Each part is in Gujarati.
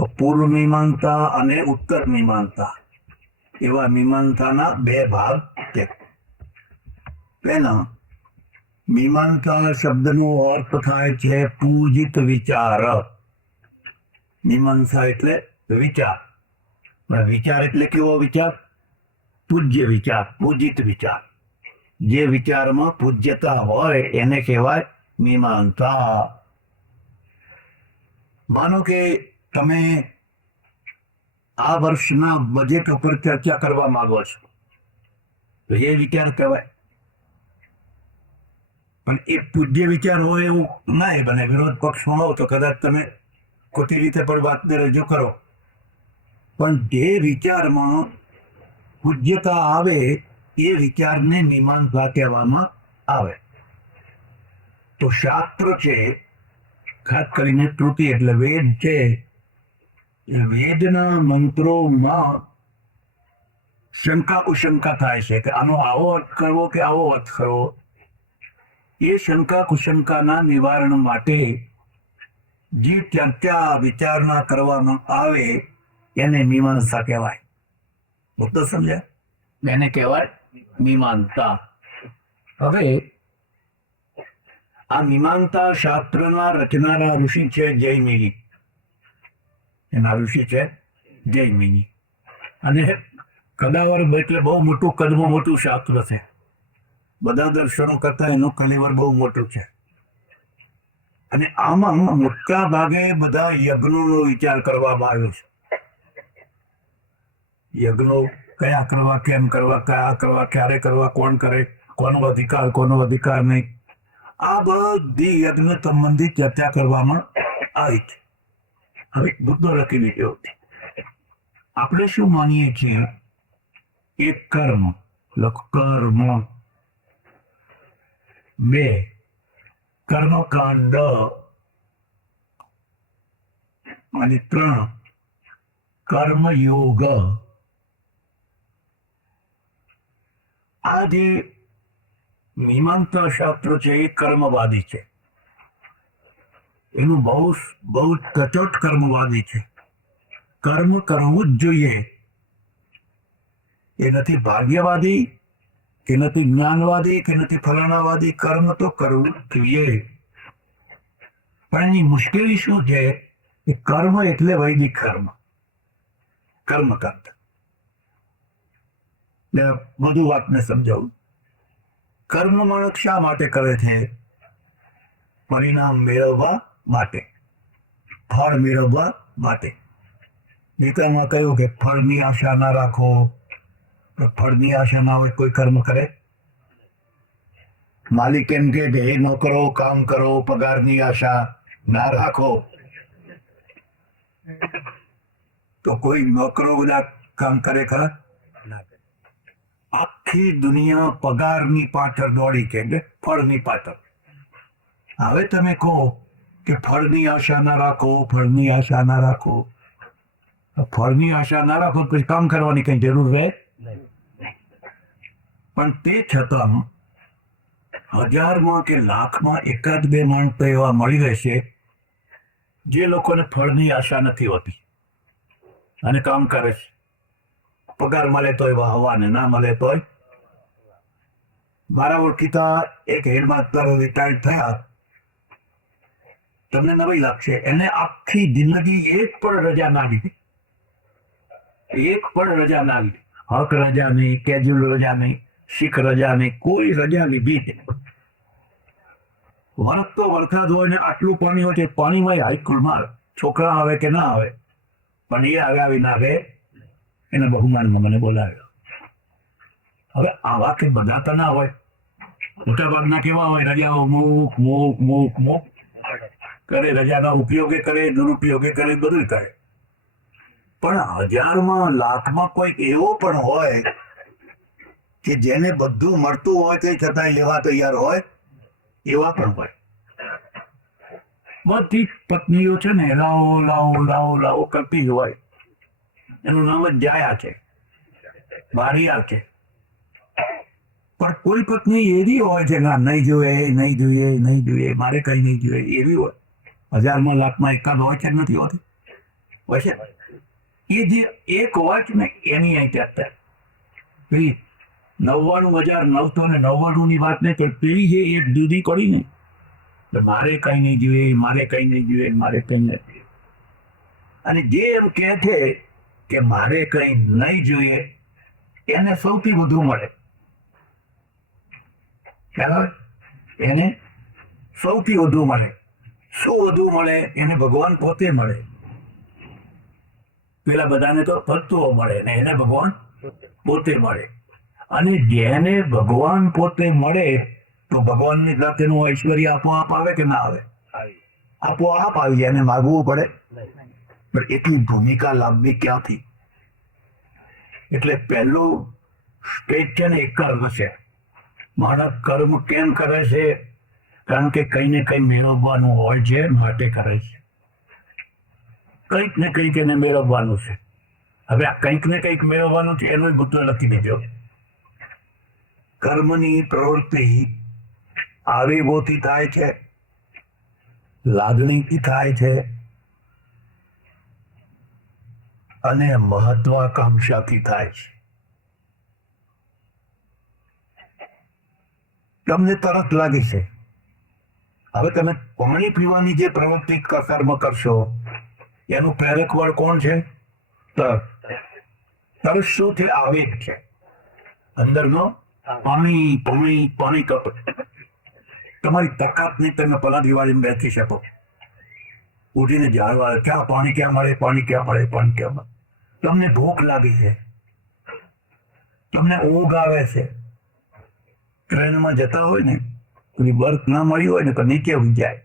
તો પૂર્વ મીમાંસા અને ઉત્તર મીમાંસા એવા મીમાંસાના બે ભાગ છે. પહેલા મીમાંસા શબ્દનો અર્થ થાય છે પૂજિત વિચાર. મીમાંસા એટલે વિચાર. વિચાર એટલે કેવો વિચાર? પૂજ્ય વિચાર, પૂજિત વિચાર. જે વિચારમાં પૂજ્યતા હોય એને કહેવાય મીમાંસા. માનો કે તમે આ વર્ષના બજેટ ઉપર ચર્ચા કરવા માંગો છો, તો એ વિચાર કહેવાય. પણ એ પૂજ્ય વિચાર હોય એવું ના બને. વિરોધ પક્ષમાં હો તો કદાચ તમે ખોટી રીતે પણ વાતને રજૂ કરો, પણ જે વિચારમાં પૂજ્યતા આવે એ વિચારને મીમાંસા કહેવામાં આવે. તો શાસ્ત્ર છે, ખાસ કરીને શ્રુતિ એટલે વેદ છે, એ વેદના મંત્રોમાં શંકા કુશંકા થાય છે કે આનો આવો અર્થ કરવો કે આવો અર્થ કરવો. એ શંકા કુશંકાના નિવારણ માટે જે ચર્ચા વિચારણા કરવામાં આવે એને મીમાંસા કહેવાય. તો સમજ્યા? એને કહેવાય મીમાંસા. હવે આ મીમાંસા શાસ્ત્રના રચનારા ઋષિ છે જૈમિની. એના ઋષિ છે જૈમિની. અને કદાવર એટલે બહુ મોટું, કદમાં મોટું શાસ્ત્ર છે. બધા દર્શનો કરતા એનું કલેવર બહુ મોટું છે. અને આમાં મોટા ભાગે બધા યજ્ઞોનો વિચાર કરવામાં આવ્યો છે. યજ્ઞો કયા કરવા, કેમ કરવા, કયા કરવા, ક્યારે કરવા, કોણ કરે, કોનો અધિકાર નહીં, આ બધી યજ્ઞ સંબંધિત ચર્ચા કરવામાં આવી છે. હવે મુદ્દો લખી લીધો. આપણે શું માનીએ છીએ? એક કર્મ, કર્મ. બે કર્મકાંડ. અને ત્રણ કર્મયોગ. આ જે મીમાંસા શાસ્ત્ર છે એ કર્મવાદી છે. એનું બહુ સચોટ કર્મવાદી છે. કર્મ કરવું જ જોઈએ. એ નથી ભાગ્યવાદી, કે નથી જ્ઞાનવાદી, કે નથી ફલાણાવાદી. કર્મ તો કરવું જ જોઈએ. પણ એની મુશ્કેલી શું છે? એ કર્મ એટલે વૈદિક કર્મ, કર્મકાંડ. બધું વાતને સમજાવું. કર્મ માણસ શા માટે કરે છે? પરિણામ મેળવવા માટે, ફળ મેળવવા માટે. ગીતામાં કહ્યું કે ફળની આશા ના રાખો. ફળની આશા ના હોય કોઈ કર્મ કરે? માલિક એમ કે એ ન કરો, કામ કરો, પગારની આશા ના રાખો, તો કોઈ નોકરો બધા કામ કરે ખરા? આખી દુનિયા પગારની પાછળ દોડી કે ફળની પાછળ. હવે તમે કહો કે ફળની આશા ના રાખો, ફળની આશા ના રાખો. ફળની આશા ના રાખો પછી કામ કરવાની કઈ જરૂર રહે? પણ તે છતાં 1000માં કે લાખમાં એકાદ બે માણસ તો એવા મળી રહેશે જે લોકોને ફળની આશા નથી હોતી અને કામ કરે છે. પગાર મળે તોય વાહવા ને ના મળે તોય. મારા ઓળખીતા એક હેડમાસ્ટર રિટાયર્ડ થયા. તમને નવાઈ લાગશે, એને આખી જિંદગી એક પણ રજા ના લીધી. એક પણ રજા ના લીધી. હક રજા નહીં, કેજ્યુઅલ રજા નહીં, શીખ રજા નહીં, કોઈ રજા લીધી નહીં. વરસતો વરસાદ હોય ને આટલું પાણી હોય કે પાણીમાં હાઈકુલ માર. છોકરા આવે કે ના આવે, પણ એ આવી ના આવે. એના બહુમાનમાં મને બોલાવ્યો. હવે આવા કે બધા તો ના હોય. મોટા ભાગના કેવા હોય? રજાઓ મૂક મૂક મૂક મૂક કરે. રજાના ઉપયોગે કરે, દુરુપયોગે કરે, બધું કરે. પણ 1000માં લાખમાં કોઈ એવો પણ હોય કે જેને બધું મળતું હોય તે છતાં લેવા તૈયાર હોય. એવા પણ હોય. બધી પત્નીઓ છે ને લાવો લાવો લાવો લાવો કરતી જ હોય. એનું નામ જ જાયા છે, બારિયા છે. પણ કોઈ પત્ની એવી હોય છે ના, નહીં જોઈએ, નહીં જોઈએ, નહીં જોઈએ, મારે કઈ નહીં જોઈએ, એવી હોય. 1000માં લાખમાં એકાદ હોય છે, નથી હોતી. હોય છે. એ જે એક વોચ ને એની અહીં ત્યાં પેલી 99,999 ની વાત નહીં પણ પેલી જે એક જુદી કરી ને તો મારે કઈ નહીં જોઈએ, મારે કઈ નહીં જોઈએ, મારે કઈ નથી. અને જે એમ કહે છે કે મારે કઈ નહીં જોઈએ એને સૌથી વધુ મળે. ખ્યાલ આવે? એને સૌથી વધુ મળે. શું વધુ મળે? એને ભગવાન પોતે મળે. પેલા બધાને તો તત્વો મળે ને એને ભગવાન પોતે મળે. અને જેને ભગવાન પોતે મળે તો ભગવાનની સાથેનું ઐશ્વર્ય આપોઆપ આવે કે ના આવે? આપોઆપ આવી જાય. એને માગવું પડે પણ એટલી ભૂમિકા લાવવી ક્યાંથી? એટલે પહેલું સ્ટેજ છે ને એ કર્મ છે. માણસ કર્મ કેમ કરે છે? કારણ કે કઈ ને કઈ મેળવવાનું હોય છે માટે કરે છે. કંઈક ને કંઈક એને મેળવવાનું છે. હવે આ કંઈક ને કંઈક મેળવવાનું છે એનો મુદ્દો લખી દીધો. કર્મની પ્રવૃત્તિ આવેગોથી થાય છે, લાગણીથી થાય છે અને મહત્વાકાંક્ષાથી થાય છે. તમને તરત લાગે છે. હવે તમે પાણી પીવાની જે પ્રવૃત્તિ કર્મ કરશો એનું પ્રેરક બળ કોણ છે? તરસ શું છે? આવેગ છે. અંદરનો પાણી પાણી પાણી કપ તમારી તાકાત નહીં. તમે પલા દિવાળી બેસી શકો ઉઠીને જાળવા ક્યાં પાણી ક્યાં મળે, પાણી ક્યાં મળે, પાણી ક્યાં મળે. તમને ભૂખ લાગી છે, તમને ઊંઘ આવે છે. ટ્રેનમાં જતા હોય ને પેલી બર્થ ના મળી હોય ને તો નીચે ઉઈ જાય,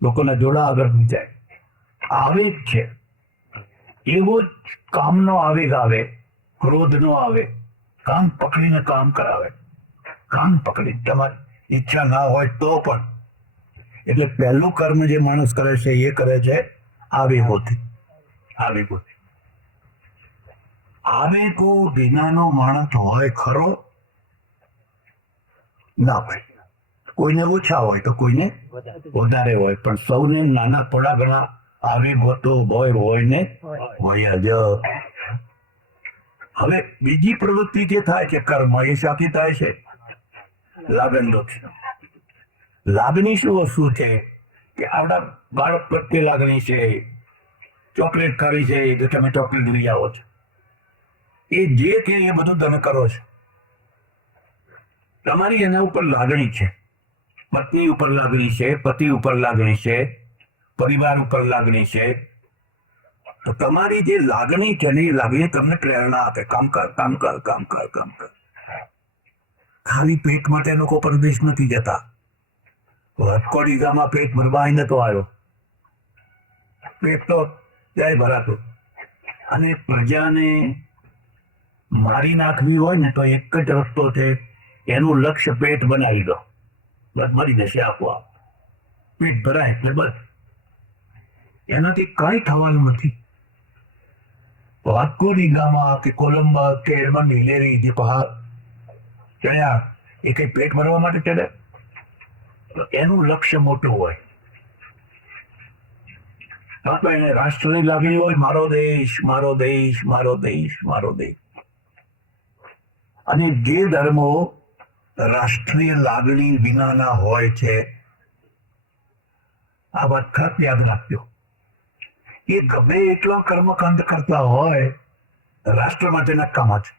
લોકોના જોડા આગળ ઉઈ જાય. આવેગ છે. એવો જ કામનો આવેગ આવે, ક્રોધનો આવે. કામ પકડીને કામ કરાવે. કામ પકડી તમારી ઈચ્છા ના હોય તો પણ. એટલે પહેલું કર્મ જે માણસ કરે છે એ કરે છે આવેગોથી. આવેગોથી. આવેગો વિનાનો માણસ હોય ખરો? ના હોય. કોઈને ઓછા હોય તો કોઈને વધારે હોય, પણ સૌને નાના થોડા ઘણા આવેગો તો હોય ને હોય જ. હવે બીજી પ્રવૃત્તિ જે થાય છે કર્મ, એ સાથી થાય છે લાગણીઓ. લાગણી શું વસ્તુ છે કે આપણા બાળક પ્રત્યે લાગણી છે. ચોકલેટ ખાવી છે તો તમે ચોકલેટ લઈ આવો છો. એ જે કે એ બધું તમે કરો છો. તમારી એના ઉપર લાગણી છે. પત્ની ઉપર લાગણી છે, પતિ ઉપર લાગણી છે, પરિવાર ઉપર લાગણી છે. તો તમારી જે લાગણી છે ને એ લાગણી તમને પ્રેરણા આપે. કામ કર, કામ કર, કામ કર, કામ કર. ખાલી પેટ માટે લોકો પરદેશ નથી જતા. રાજકોટ પેટ ભરવા નતો આવ્યો. પેટ તો જાય ભરાતું. અને પ્રજાને મારી નાખવી હોય ને તો એક જ રસ્તો છે, એનું લક્ષ્ય પેટ બનાવી દો, બસ મરી જશે આપોઆપ. પેટ ભરાય એટલે બસ. એનાથી કઈ થવાનું નથી. વાસ્કોડીગામા કે કોલંબા કે એમાં હિલેરી જે પહાડ ચડ્યા એ કઈ પેટ ભરવા માટે ચડે? એનું લક્ષ્ય મોટું હોય. આપણે રાષ્ટ્રની લાગણી હોય, મારો દેશ, મારો દેશ, મારો દેશ, મારો દેશ. અને જે ધર્મો રાષ્ટ્રીય લાગણી વિનાના હોય છે, આ વાત ખાસ યાદ રાખજો. એ ગમે એટલા કર્મકાંડ કરતા હોય, રાષ્ટ્ર માટે નકામા છે.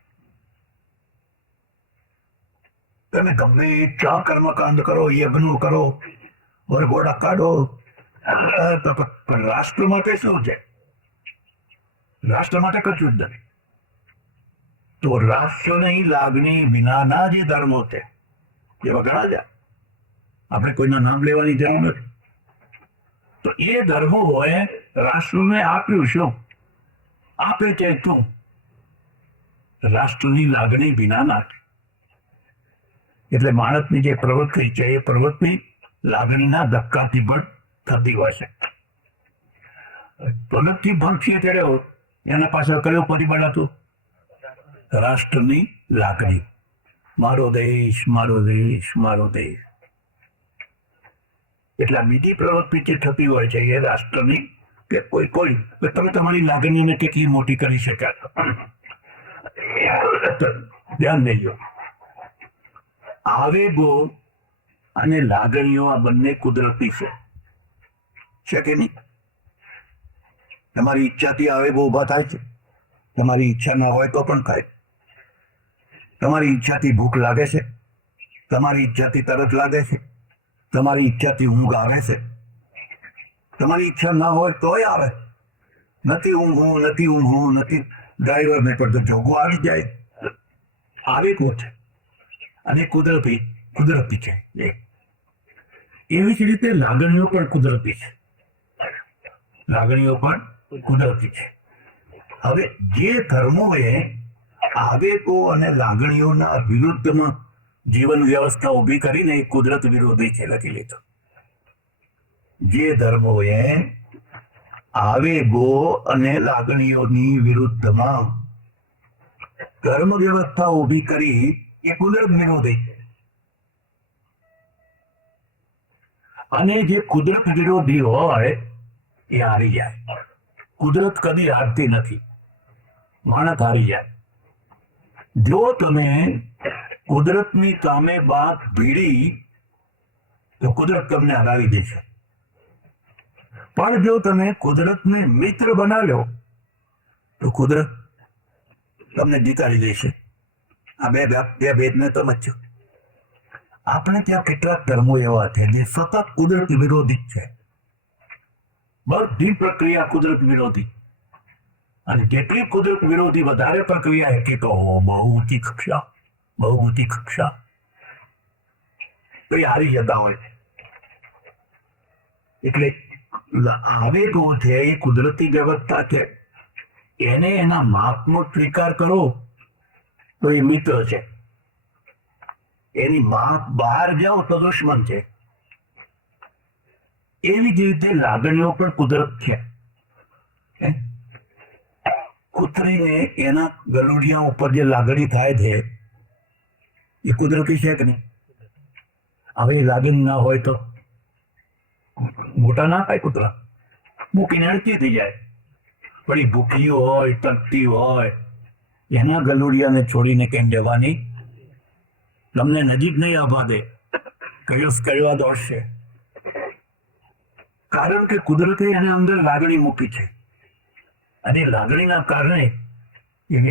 તમે ગમે એટલા કર્મકાંડ કરો, યજ્ઞ કરો, વરઘોડા કાઢો, પણ રાષ્ટ્ર માટે શું છે? રાષ્ટ્ર માટે કશું જ નથી. તો રાષ્ટ્રની લાગણી વિનાના જે ધર્મો છે એવા ઘણા છે. આપણે કોઈના નામ લેવાની જરૂર નથી. તો એ ધર્મોએ રાષ્ટ્રને આપ્યું શું? આપે છે શું? રાષ્ટ્રની લાગણી વિનાના. એટલે માણસની જે પ્રવૃત્તિ છે એ પ્રવૃત્તિ લાગણીના ધક્કાથી પણ થતી હોય છે. પ્રવૃત્તિ ભંગ છે ત્યારે એના પાછળ કયો પરિબળ હતું? રાષ્ટ્રની લાગણી. મારો દેશ, મારો દેશ, મારો દેશ. એટલે બીજી પ્રવૃત્તિ જે થતી હોય છે એ રાષ્ટ્રની કે કોઈ તમે તમારી લાગણીઓને કેટલી મોટી કરી શક્યા. ધ્યાન દેજો, આવેગો અને લાગણીઓ આ બંને કુદરતી છે કે નહીં? તમારી ઈચ્છાથી આવેગો ઉભા થાય છે. તમારી ઈચ્છા ના હોય તો પણ થાય. તમારી ઈચ્છાથી ભૂખ લાગે છે, તમારી ઈચ્છાથી તરસ લાગે છે, તમારી ઈચ્છાથી ઊંઘ આવે છે. તમારી ઈચ્છા ના હોય તોય આવે. નથી ઊંઘવું, નથી ડ્રાઈવરને પર તો જોગો આવી જાય. આવેગો છે અને કુદરતી છે. એવી જ રીતે લાગણીઓ પણ કુદરતી છે. લાગણીઓ પણ કુદરતી છે. હવે જે ધર્મોએ આવેગો અને લાગણીઓના વિરુદ્ધમાં જીવન વ્યવસ્થા ઊભી કરીને એ કુદરત વિરોધી છે લખી લીધો. જે ધર્મોએ આવેગો અને લાગણીઓની વિરુદ્ધમાં ધર્મ વ્યવસ્થા ઊભી કરી એ કુદરત વિરોધી છે. અને જે કુદરત વિરોધી હોય એ હારી જાય. કુદરત કદી હારતી નથી, માણસ હારી જાય. જો તમે કુદરતની સામે બાત ભીડી તો કુદરત તમને હરાવી દેશે. પણ જો તમે કુદરતને મિત્ર બનાવ્યો તો કુદરત તમને જીતાડી દેશે. આ બે ભેદને સમજો. આપણે ત્યાં કેટલાક ધર્મો એવા છે જે સતત કુદરત વિરોધી છે. બધી પ્રક્રિયા કુદરત વિરોધી. અને જેટલી કુદરત વિરોધી વધારે પ્રક્રિયા એટલી તો બહુ ઊંચી કક્ષા તો એ હારી જતા હોય. એટલે આવેગો છે એ કુદરતી વ્યવસ્થા છે. એને એના માપનો સ્વીકાર કરો તો એ મિત્ર છે. એની માપ બહાર જાઓ તો દુશ્મન છે. એવી જ રીતે લાગણીઓ પણ કુદરત છે. કૂતરીને એના ગલુડિયા ઉપર જે લાગણી થાય છે એ કુદરતી છે કે નહીં? હવે એ લાગણી ના હોય તો મોટા ના થાય કૂતરા, મૂકીને અડકી થઈ જાય. પણ એ ભૂખી હોય, તકતી હોય, એના ગલુડિયાને છોડીને કેમ જવાની? તમને નજીક નહીં આવવા દે, કડવા દોડશે. કારણ કે કુદરતે એને અંદર લાગણી મૂકી છે. અને લાગણીના કારણે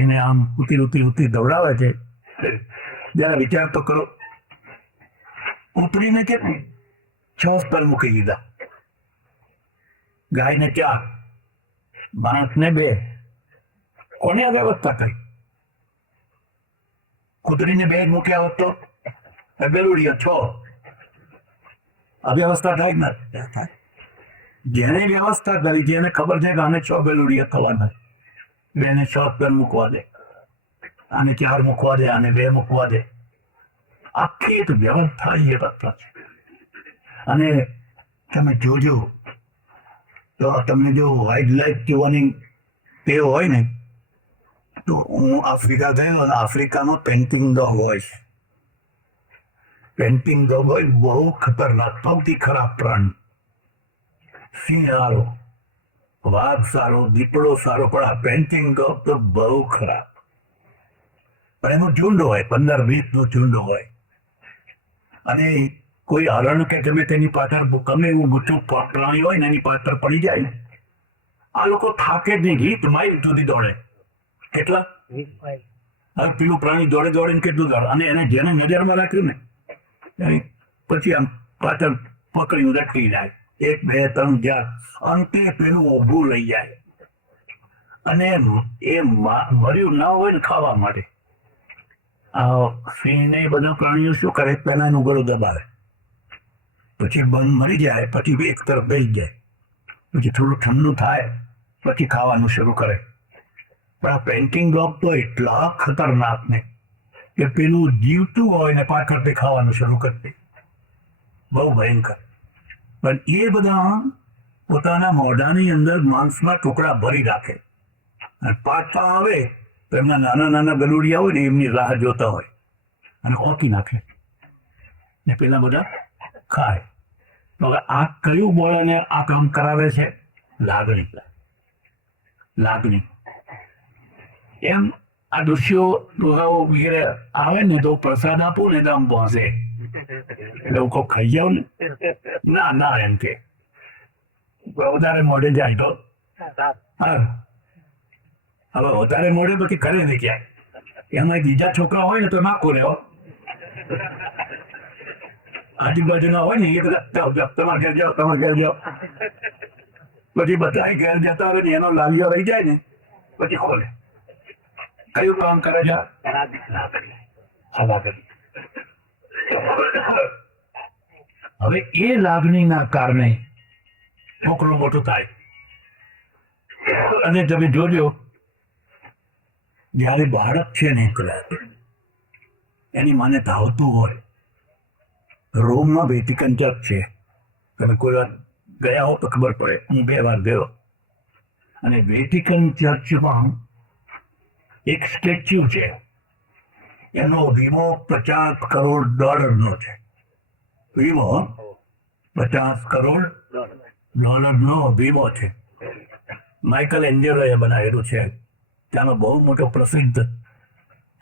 એને આમ ઉતી દોડાવે છે. જરા વિચાર તો કરો, કૂતરીને કેમ 6 સ્તર મૂકી દીધા, ગાયને 4, માણસને 2. કોને આ વ્યવસ્થા કરી? કૂતરીને 2 મૂક્યા હોત તો ગલુડિયા 6. આ વ્યવસ્થા થાય ના થાય? જેને વ્યવસ્થા કરી, જેને ખબર છે કે આને 6 ગલુડિયા થવાના, બેને 6 સ્તર મૂકવા દે, આને 4 મૂકવા દે, આને 2 મૂકવા દે. આખી એક વ્યવસ્થા એ વ્યવસ્થા છે. અને તમે જોજો તો તમને જો વાઇલ્ડ લાઈફ જોવાની ટેવ હોય ને, તો હું આફ્રિકા ગયો અને આફ્રિકાનો પેન્ટિંગ ડોગ હોય છે. પેન્ટિંગ ડોગ હોય બહુ ખતરનાક, સૌથી ખરાબ પ્રાણી. સિંહ સારો, વાઘ સારો, દીપડો સારો, પણ આ પેન્ટિંગ ડોગ તો બહુ ખરાબ. પણ એનું ઝુંડ હોય, 15-20 નું ઝુંડ હોય. અને કોઈ હરણ કે ગમે તેની પાછળ ગમે એવું મોટું પ્રાણી હોય ને એની પાછળ પડી જાય, આ લોકો થાકે જ નહીં, 20 માઇલ સુધી દોડે. કેટલા? 20 માઇલ. હવે પેલું પ્રાણી દોડીને કેટલું દોડે, અને એને જેને નજરમાં રાખ્યું ને પછી આમ પાછળ પકડી રખડી જાય. 1, 2, 3 4, અંતે પેલું ઊભું લઈ જાય. અને એ મર્યું ના હોય ને ખાવા માટે. આ સિંહ ને બધા પ્રાણીઓ શું કરે? પહેલા એનું ગળું દબાવે, પછી બંધ મરી જાય, પછી એક તરફ બેસી જાય, પછી થોડું ઠંડુ થાય, પછી ખાવાનું શરૂ કરે. પણ આ પેન્ટિંગ ડોગ તો એટલા ખતરનાક ને કે પેલું જીવતું હોય ને પાછળથી ખાવાનું શરૂ કરી દે. બહુ ભયંકર. પણ એ બધા પોતાના મોઢાની અંદર માંસના ટુકડા ભરી રાખે, અને પાછા આવે તો એમના નાના ગલુડિયા હોય ને એમની રાહ જોતા હોય અને ઓકી નાખે ને પેલા બધા ખાય. તો હવે આ કયું બળ એને આ કામ કરાવે છે? લાગણી લાગણી એમ આ દૃશ્યો દુહાઓ વગેરે આવે ને તો પ્રસાદ આપું ને તો આમ પહોંચે લોકો ખાઈ જાવ ને ના ના એમ કે વધારે મોડે જાય તો હા હવે વધારે મોડે પછી કરે ને ક્યાં એમાં બીજા છોકરા હોય ને તો નાખો રહ્યો આજુબાજુના હોય ને એ બધા તમારે ઘેર જાઓ તમારે ઘેર જાઓ પછી બધા ઘેર જતા રહે ને એનો લાવ્યો રહી જાય ને પછી ખોલે કયું કામ કરે છે હવે એ લાગણીના કારણે છોકરું મોટું થાય અને તમે જોજો જયારે બાળક છે ને એની માને ધાવતું હોય રોમમાં વેટિકન ચર્ચ છે તમે કોઈ વાર ગયા હો તો ખબર પડે હું 2 વાર ગયો અને વેટિકન ચર્ચમાં એક સ્ટેચ્યુ છે એનો વીમો $50 કરોડ છે વીમો $50 કરોડ વીમો છે માઇકલ એન્જેલોએ બનાવેલું છે ત્યાંનો બહુ મોટો પ્રસિદ્ધ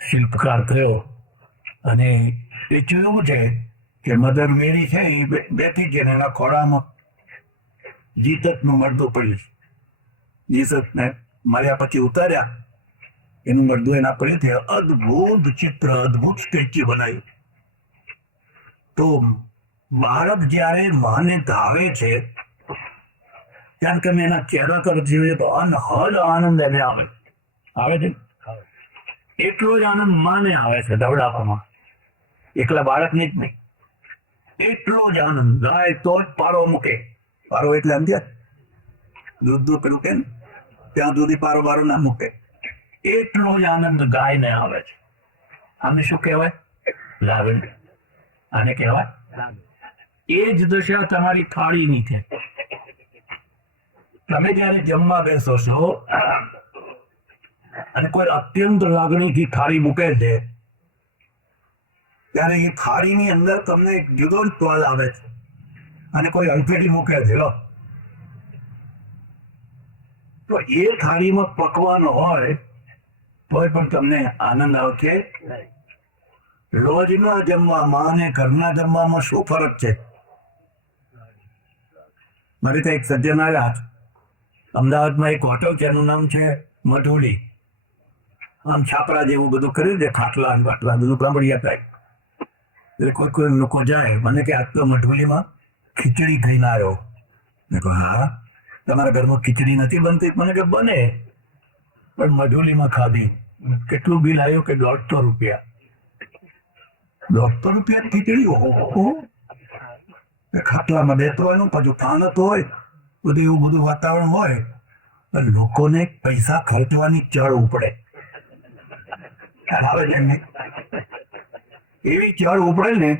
શિલ્પકાર થયો અને એ જોયું છે કે મધર મેરી છે એ બેઠી છે ને એના ખોળામાં જીસસનું મરદું પડ્યું જીસસને માર્યા પછી ઉતાર્યા એનું મરદું એના પડ્યું છે અદ્ભુત ચિત્ર અદ્ભુત સ્ટેચ્યુ બનાવ્યું તો બાળક જ્યારે માને ધાવે છે ત્યારે તમે એના ચહેરા પર જોઈએ તો અનહદ આનંદ એને આવે છે એટલો જ આનંદ માને આવે છે દવડાવવામાં એકલા બાળકને જ નહીં એટલો જ આનંદ ગાય તો જ પારો મૂકે પારો એટલે સમજ્યા દૂધ પેલું કે ત્યાં સુધી પારો ના મૂકે એટલો જ આનંદ ગાયને આવે છે આને શું કહેવાય લાગણી આને કહેવાય એ જ દશા તમારી થાળીની છે તમે જયારે જમવા બેસો છો અને કોઈ અત્યંત લાગણીથી થાળી મૂકે છે ત્યારે એ થાળીની અંદર તમને એક જુદો જ સ્વાદ આવે છે અને કોઈ અડફેટી મૂકે છે તો એ થાળીમાં પકવાનો હોય તોય પણ તમને આનંદ આવશે રોજના જમવામાં અને ઘરના જમવામાં શું ફરક છે મારે ત્યાં એક સજ્જન આવ્યા અમદાવાદમાં એક હોટલ છે એનું નામ છે મઢુલી આમ છાપરા જેવું બધું કર્યું છે ખાટલા બાટલા બધું પ્રમાણિયા થાય એટલે કોઈ લોકો જાય મને કે આજ તો મઢુલીમાં ખીચડી ખાઈને આવ્યો મેં કહું હા તમારા ઘરમાં ખીચડી નથી બનતી મને કે બને પણ મઢુલીમાં ખાધી કેટલું બિલ આવ્યું કે $150 ખીચડી ઓહો ખાટલામાં બેસવાનું પાછું પાનત હોય બધું એવું બધું વાતાવરણ હોય પણ લોકોને પૈસા ખર્ચવાની ચડ ઉપડે આવે છે એવી ચડ ઉપડે ને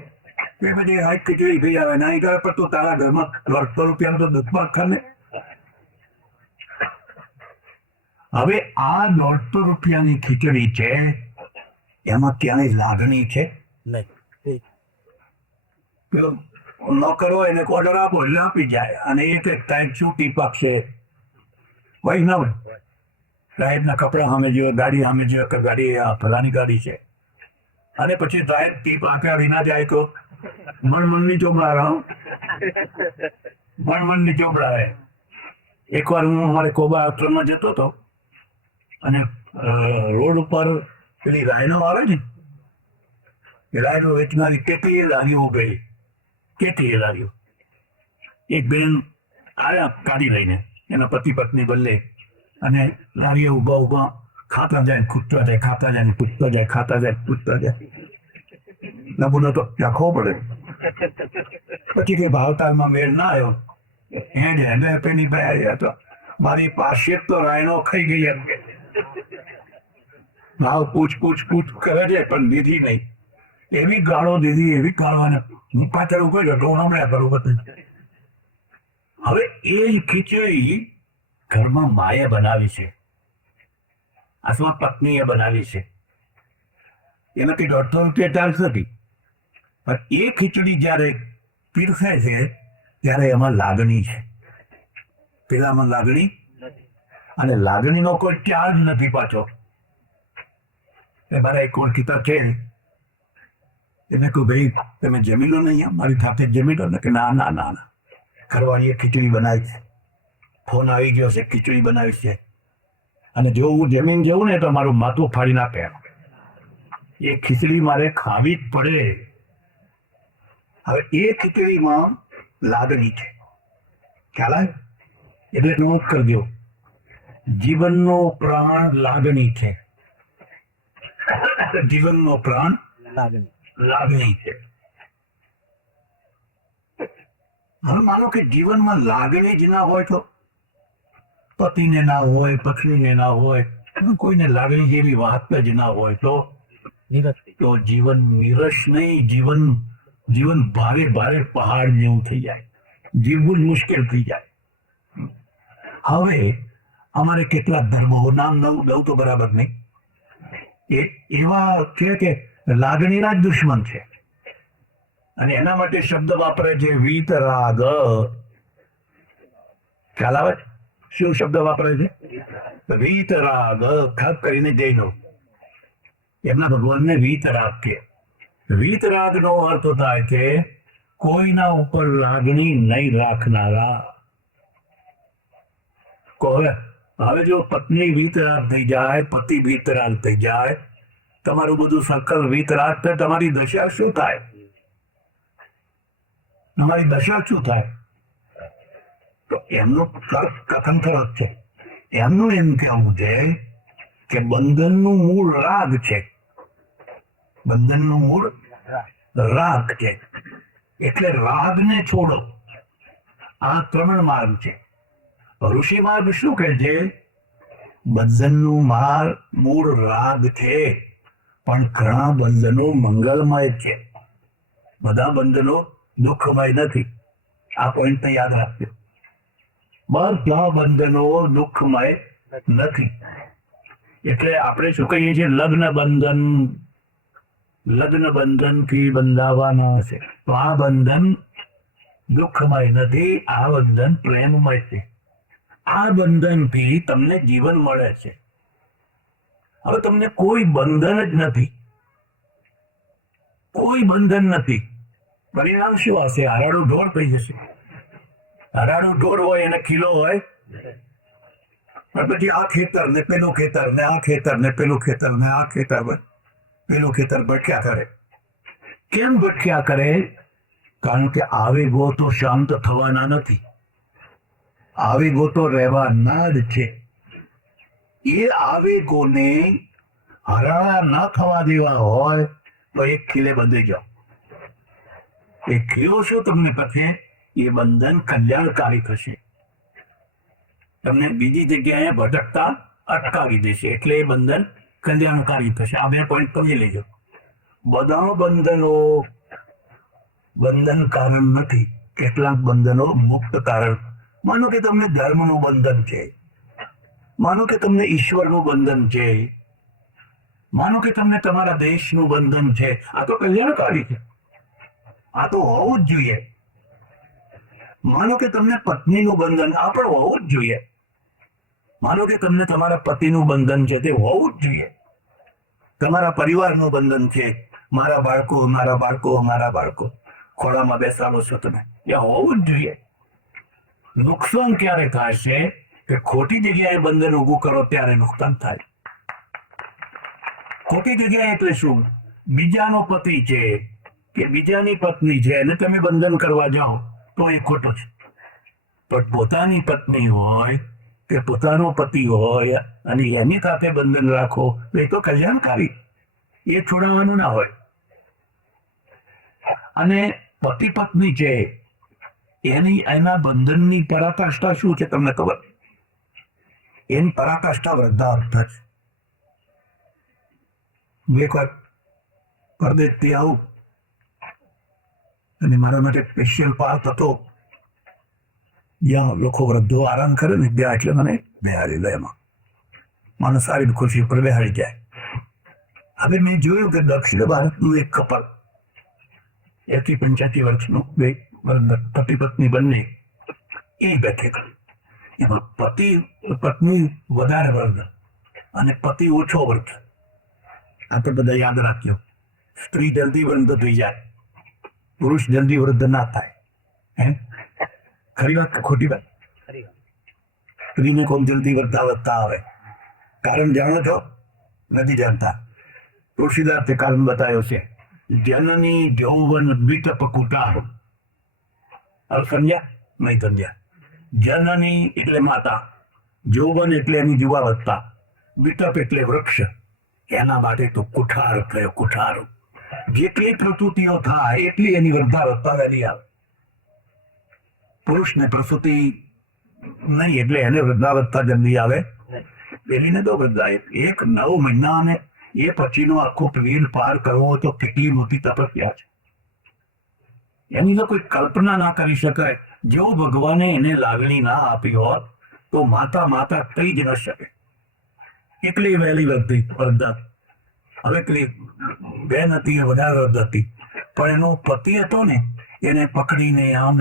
કે પછી હાઈ ખીચડી થઈ આવે નહીં કરે પણ તું તારા ઘરમાં $150 તો દૂધમાં ખાને હવે આ $150 ખીચડી છે એમાં ક્યાંય લાગણી છે નહીં પેલો નોકર હોય એને ઓર્ડર આપો એટલે આપી જાય અને એક ટાઈપ છૂટી પાકશે કોઈ ના હોય સાહેબના કપડા સામે જોયો ગાડી સામે જોયો કે ગાડી ફલાની ગાડી છે અને પછી સાહેબ ટીપ આપ્યા વિના જાય તો મણમણની ચોપડા રહો મણમણની ચોપડા હે એકવાર હું અમારે કોબા આશ્રમમાં જતો હતો અને રોડ ઉપર પેલી લાઈનો આવે ને એ લાઈનો વેચનારી કેટલી લારીઓ ગઈ કેટલી લારીઓ એક બેન આવ્યા ગાડી લઈને એના પતિ પત્ની બંને અને લારીએ ઉભા ખાતા જાય ખૂટતા જાય ખાતા જાય પૂછતા જાય ખાતા જાય પૂછતા જાય નમૂનો તો રાખવો પડે પછી કઈ ભાવતાલમાં મેળ ના આવ્યો હેડે પેલી ભાઈ તો મારી પાસે તો રાયનો ખાઈ ગઈ એમ કે ભાવ પૂછ કરે છે પણ દીધી નહીં એવી ગાળો દીધી એવી ગાળો અને હું પાછળ ઉભો રહ્યો હું હમણાં કરું બધું હવે એ ખીચડી ઘરમાં માએ બનાવી છે અથવા પત્નીએ બનાવી છે એનાથી $150 ચાર્જ નથી પણ એ ખીચડી જ્યારે પીરસે છે ત્યારે એમાં લાગણી છે પેલામાં લાગણી, અને લાગણીનો કોઈ ચાર્જ નથી પાછો. એ મારા એક ઓળખીતા છે, એને કહું ભાઈ તમે જમી લો ને, અહીંયા મારી સાથે જમી લો ને. કે ના ના ના ના, ઘરવાળીએ ખીચડી બનાવી છે, ફોન આવી ગયો છે, ખીચડી બનાવી છે, અને જો હું જમીન જવું ને તો મારું માથું ફાડી નાખે. એ ખીચડી મારે ખાવી જ પડે. હવે એ ખીચડીમાં લાગણી છે, ખ્યાલ આવે? એટલે નોંધ કરજો, જીવનનો પ્રાણ લાગણી છે. જીવનનો પ્રાણ લાગણી છે. હવે માનો કે જીવનમાં લાગણી જ ના હોય તો, પતિને ના હોય, પત્નીને ના હોય, કોઈને લાગણી જેવી વાત જ ના હોય તો જીવન નિરસ નહીં, જીવન ભારે ભારે પહાડ જેવું થઈ જાય, જીવવું મુશ્કેલ થઈ જાય. હવે અમારે કેટલાક ધર્મો, નામ દઉં તો બરાબર નહીં, એ એવા છે કે લાગણીના જ દુશ્મન છે, અને એના માટે શબ્દ વાપરે છે વીતરાગ. ખ્યાલ આવે? શું શબ્દ વાપરે છે? વીતરાગ. ખાસ કરીને જૈનો એમના ભગવાનને વીતરાગ કે. વીતરાગનો અર્થ થાય છે કોઈના ઉપર લાગણી નહીં રાખનારા. હવે જો પત્ની વીતરાગ થઈ જાય, પતિ વીતરાગ થઈ જાય, તમારું બધું સર્કલ વીતરાગ થાય, તમારી દશા શું થાય? તમારી દશા શું થાય? તો એમનું કથન તરફ છે. એમનું એમ કહેવું છે કે બંધનનું મૂળ રાગ છે. બંધનનું મૂળ રાગ છે, એટલે રાગને છોડો. આ 3 માર્ગ છે. ઋષિ માર્ગ શું કહે છે? બંધનનું મૂળ રાગ છે, પણ ઘણા બંધનો મંગલમય છે, બધા બંધનો દુઃખમય નથી. આ પોઈન્ટને યાદ રાખજો. બધા બંધનો દુઃખમય નથી. એટલે આપણે શું કહીએ છીએ? લગ્ન બંધનથી બંધાવાના છે. તો આ બંધન દુઃખમય નથી, આ બંધન પ્રેમમય છે. આ બંધનથી તમને જીવન મળે છે. હવે તમને કોઈ બંધન જ નથી, કોઈ બંધન નથી. પરિણામ શું હશે? હરાડું ઢોર થઈ જશે. હરાડું ઢોર હોય અને કિલો હોય, પણ પછી આ ખેતર ને પેલું ખેતર ને આ ખેતર ને પેલું ખેતર ને આ ખેતર પેલું ખેતર ભટક્યા કરે. કેમ ભટક્યા કરે? કારણ કે આવેગો તો શાંત થવાના નથી, આવેગો તો રહેવાના જ છે. એ આવેગોને હરાણા ન થવા દેવા હોય તો એક ખીલે બંધી જાઓ. એ ખીલો શું તમને પછી? એ બંધન કલ્યાણકારી થશે, તમને બીજી જગ્યાએ ભટકતા અટકાવી દેશે, એટલે એ બંધન કલ્યાણકારી થશે. આ 2 પોઈન્ટ તમે લેજો. બધા બંધનો બંધન કારણ નથી, કેટલાક બંધનો મુક્ત કારણ. માનો કે તમને ધર્મનું બંધન છે, માનો કે તમને ઈશ્વરનું બંધન છે, માનો કે તમને તમારા દેશનું બંધન છે. આ તો કલ્યાણકારી છે, આ તો હોવું જ જોઈએ. માનો કે તમને પત્નીનું બંધન, આ પણ હોવું જ જોઈએ. માનો કે તમને તમારા પતિનું બંધન છે, તે હોવું જ જોઈએ. તમારા પરિવારનું બંધન છે, મારા બાળકો મારા બાળકો મારા બાળકો, ખોળામાં બેસાડો છો તમે, એ હોવું જ જોઈએ. નુકસાન ક્યારે થાય છે? કે ખોટી જગ્યાએ બંધન ઊભું કરો ત્યારે નુકસાન થાય. ખોટી જગ્યાએ એટલે શું? બીજાનો પતિ છે કે બીજાની પત્ની છે અને તમે બંધન કરવા જાઓ તો એ ખોટો છે. પણ પોતાની પત્ની હોય કે પોતાનો પતિ હોય અને એની સાથે બંધન રાખો એ તો કલ્યાણકારી, એ છોડાવવાનું ના હોય. અને પતિ પત્ની છે એના બંધનની પરાકાષ્ઠા શું છે તમને ખબર? એની પરાકાષ્ઠા વૃદ્ધાવસ્થા છે. એક વાર પરદેશથી આવું અને મારા માટે સ્પેશિયલ પાર્ક હતો જ્યાં લોકો વૃદ્ધો આરામ કરે ને ત્યાં, એટલે મને બેહાડી લે. એમાં માણસ સારી ખુરશી ઉપર બેહાડી જાય. હવે મેં જોયું કે દક્ષિણ ભારતનું એક કપલ 80-85 વર્ષનું, બે પતિ પત્ની બંને એ બેઠેલા. એમાં પત્ની વધારે વર્ગ અને પતિ ઓછો વર્ગ. આપણે બધા યાદ રાખ્યો, સ્ત્રી જલ્દી વૃદ્ધ થઈ જાય, પુરુષ જલ્દી વૃદ્ધ ના થાય. ખરી વાત કે ખોટી વાત? સ્ત્રીને કોણ જલ્દી વધતા આવે? કારણ જાણો છો? નથી જાણતા. તુલસીદાસે કારણ બતાવ્યો છે, જનની જૌવન વિતપ કુટાર. હવે સમજ્યા? નહીં સમજ્યા? જનની એટલે માતા, જૌવન એટલે એની યુવાવસ્થા, વિતપ એટલે વૃક્ષ. એના માટે તો કુઠાર થયો, કુઠાર. જેટલી પ્રસૂતિઓ થાય એટલી એની વૃદ્ધાવસ્થા વહેલી આવે. પુરુષને પ્રસૂતિ નહીં એટલે એને વૃદ્ધાવસ્થા જલ્દી આવે. પેલીને તો વૃદ્ધા 9 મહિના અને એ પછીનો આખો પીરિયડ પાર કરવો તો કેટલી મોટી તપસ્યા છે. એની તો કોઈ કલ્પના ના કરી શકાય. જો ભગવાને એને લાગણી ના આપી હોત તો માતા થઈ જ ન શકે. એટલી વહેલી વૃદ્ધા. હવે પેલી બેન હતી એ વધારે વૃદ્ધ હતી, પણ એનો પતિ હતો ને, એને પકડીને આમ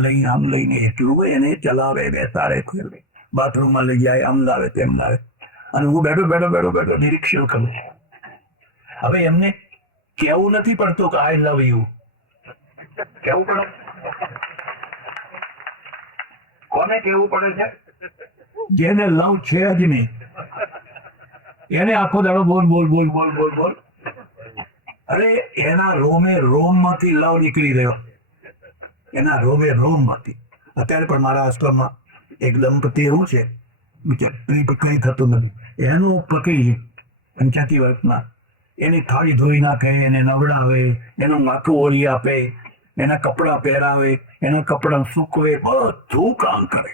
લઈને એટલું એને ચલાવે, બેસાડે, ફેરવે, બાથરૂમમાં લઈ જાય, આમ લાવે તેમ લાવે. અને હું બેઠો નિરીક્ષણ કરું. હવે એમને કેવું નથી પડતું કે આઈ લવ યુ. કેવું પડે? કોને કેવું પડે છે? જેને લવ છે જ નહીં, એને આખો દાડો બોલ. અરે એના રોમમાંથી લવ નીકળી રહ્યો, એના રોમમાંથી. અત્યારે પણ મારા આશ્રમમાં એક દંપતી એવું છે, કઈ થતું નથી. એનું પતિ 85 વર્ષમાં એની થાળી ધોઈ નાખે, એને નવડાવે, એનું માથું ઓળી આપે, એના કપડાં પહેરાવે, એના કપડાં સૂકવે, બધું કામ કરે.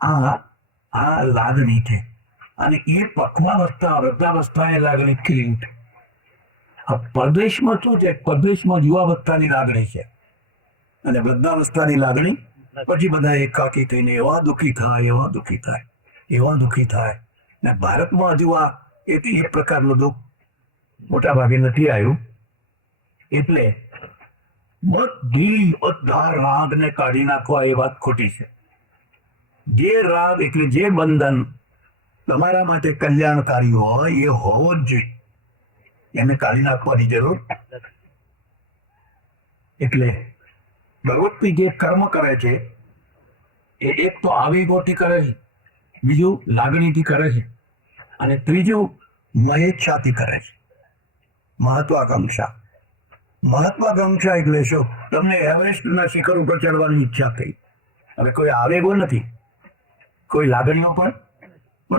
આ લાગણી છે. અને એ વૃદ્ધાવસ્થા એ લાગણી ખીલી ઉઠે. આ પરદેશમાં શું છે? પરદેશમાં યુવાવસ્થાની લાગણી છે અને વૃદ્ધાવસ્થાની લાગણી. પછી બધા એકાકી થઈને એવા દુઃખી થાય. ને ભારતમાં હજુ આ એક પ્રકારનું દુઃખ મોટા ભાગે નથી આવ્યું. એટલે બધા રાગને કાઢી નાખવા એ વાત ખોટી છે. જે રાગ એટલે જે બંધન તમારા માટે કલ્યાણકારી હોય એ હોવો જ જોઈએ, એને કાઢી નાખવાની જરૂર. એટલે ભગવતી જે કર્મ કરે છે એ એક તો આવેગોથી કરે છે, બીજું લાગણીથી કરે છે, અને ત્રીજું મહેચ્છાથી કરે છે. મહત્વાકાંક્ષા એટલે શું? તમને એવરેસ્ટના શિખર ઉપર ચડવાની ઈચ્છા થઈ. હવે કોઈ આવેગો નથી, કોઈ લાગણીઓ પણ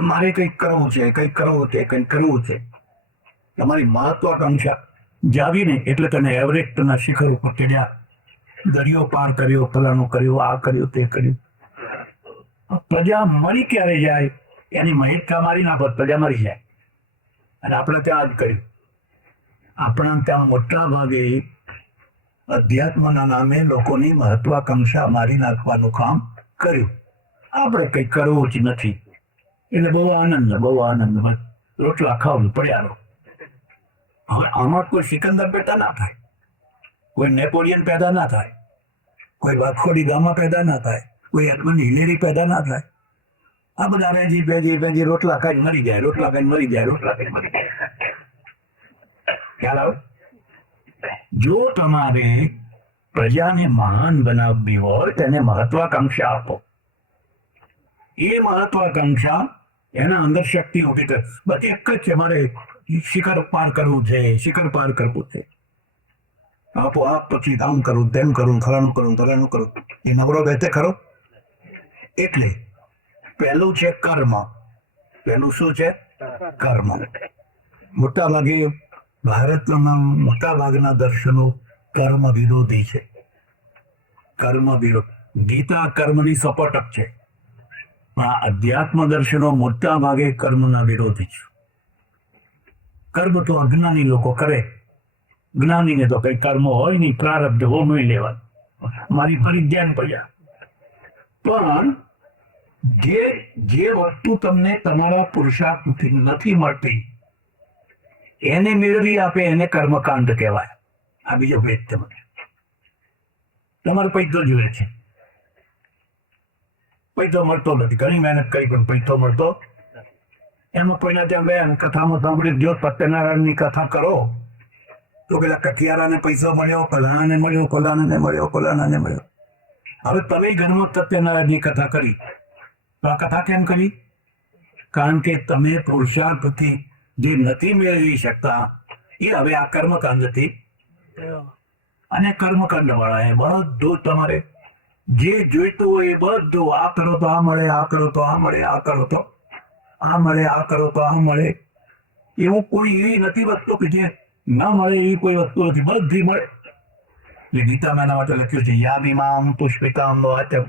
મારે કંઈક કરવું છે. તમારી મહત્વાકાંક્ષા જાવી ને એટલે તને એવરેસ્ટના શિખર ઉપર ચડ્યા, દરિયો પાર કર્યો, ફલાણું કર્યું, આ કર્યું, તે કર્યું. પ્રજા મરી ક્યારે જાય? એની મહેચ્છા મારી નાખો, પ્રજા મરી જાય. અને આપણે ત્યાં જ કર્યું. આપણા ત્યાં મોટા ભાગે અધ્યાત્મના નામે લોકોની મહત્વાકાંક્ષા મારી નાખવાનું કામ કર્યું. આપણે કંઈ કરવું જ નથી એટલે બહુ આનંદ રોટલા ખાવ પડ્યા રહો. હવે આમાં કોઈ સિકંદર પેદા ના થાય, કોઈ નેપોલિયન પેદા ના થાય, કોઈ વાખોડી ગામા પેદા ના થાય, કોઈ એડમંડ હિલેરી પેદા ના થાય. આ બધા રેજી રોટલા ખાઈને મરી જાય. ખ્યાલ આવે? જો તમારે પ્રજાને મહાન બનાવવી હોય તેને મહત્વાકાંક્ષા આપો. એ મહત્વાકાંક્ષા એના અંદર શક્તિ ઉભી કરે. બસ એક જ છે, મારે શિખર પાર કરવું છે. આપોઆપ પછી આમ કરું, તેમ કરું, ફલાણું કરું. એ નબળો બેસે ખરો. એટલે પહેલું છે કર્મ. પહેલું શું છે? કર્મ. મોટાભાગે ભારતના મોટાભાગના દર્શનો કર્મ વિરોધી છે. ગીતા કર્મની સપોર્ટક છે. અધ્યાત્મ દર્શનો મોટા ભાગે કર્મના વિરોધી છે. કર્મ તો અજ્ઞાની લોકો કરે. જ્ઞાનીને તો કઈ કર્મ હોય નહીં, પ્રારબ્ધ હોમવી લેવાનું, મારી પરિજ્ઞાન પડ્યા. પણ જે વસ્તુ તમને તમારા પુરુષાર્થથી નથી મળતી એને મેળવી આપે એને કર્મકાંડ કહેવાય. આ બીજો ભેદ તમારે પૈસો જોઈએ છે, પૈસો મળતો નથી. ઘણી મહેનત કરી પણ પૈસો મળતો. એમાં કોઈના ત્યાં ગયા કથામાં સાંભળી જો સત્યનારાયણની કથા કરો તો પેલા કઠિયારાને પૈસો મળ્યો, ફલાણાને મળ્યો, ફલાણાને મળ્યો, ફલાણાને મળ્યો. હવે તમે ઘરમાં સત્યનારાયણની કથા કરી તો આ કથા કેમ કરી? કારણ કે તમે પુરુષાર્થથી જે નથી મેળવી શકતા એ હવે આ કર્મકાંડથી અને કર્મકાંડ વાળા એ બધું તમારે જે જોઈતું હોય એ બધું આ કરો તો આ મળે, આ કરો તો આ મળે, આ કરો તો આ મળે, આ કરો તો આ મળે. એવું કોઈ એવી નથી વસ્તુ કે જે ના મળે એવી કોઈ વસ્તુ નથી, બધી મળે. એટલે ગીતામાં એના માટે લખ્યું છે યાદિમામ પુષ્પિકામ વાચમ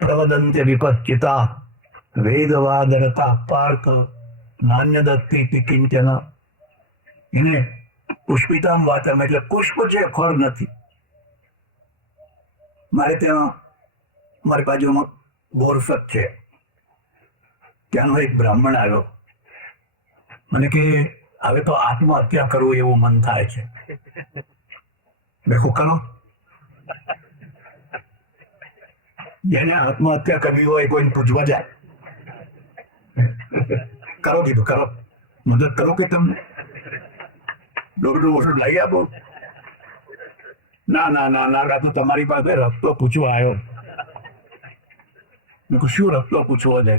પ્રવદંત્ય વિપશ્ચિતા વેદવાદરતા પાર્થ નાન્યદત્તિ કિંચન. એને પુષ્પિતામ વાચમ એટલે પુષ્પ છે, ફળ નથી. મારે ત્યાં મારી બાજુમાં બોરસદ છે, ત્યાંનો એક બ્રાહ્મણ આવ્યો. મને કે હવે તો આત્મહત્યા કરવું એવું મન થાય છે. દેખો કરો, જેને આત્મહત્યા કરવી હોય કોઈને પૂછવા જાય, કરો કીધું કરો, મદદ કરો કે તમને ડોક્ટર લઈ આપો. ના ના ના ના તો તમારી પાસે રસ્તો પૂછવા આવ્યો. શું રસ્તો પૂછવો છે?